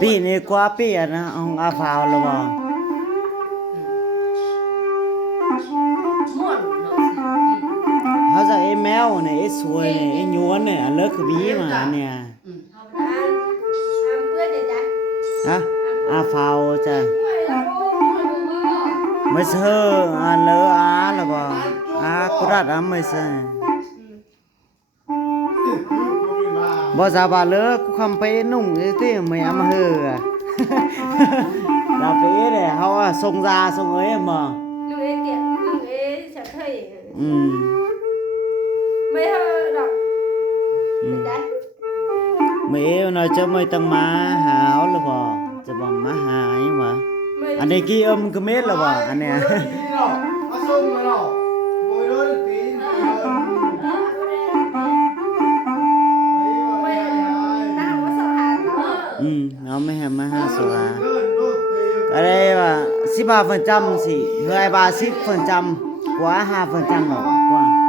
ปีนี้กว่าปีอะนะองอาฟาวแล้วบ่ม่วนเนาะเขาจะไอ้แมวเนี่ยไอ้สวยเนี่ยไอ้ย้วนเนี่ยเลิกคือบีมาเนี่ยเพื่อนเดี๋ยวจ้ะฮะอาฟาวจ้ะไม่ละโอ้ไม่บ่ไม่เชื่ออันเลออาแล้วบ่อากุรัดอาไม่เชื่อบ่สาบาเลอกูคำไปนุ่งที่ไม่เอามาเฮือดาไปเด้เฮาส่งราส่งเอ้ยบ่ ลูกเอ๋เกียรลูกเอ๋ฉันเคยมไม่เฮาดอกจ้ะmấy yêu nói cho mấy tăng má hảo là bò cho bằng má hài nhưng mà anh này kia cái mét là bò anh này nó mới hàm má ha sủa ở đây mà 13% thì 2-3 10% quá 2% rồi quá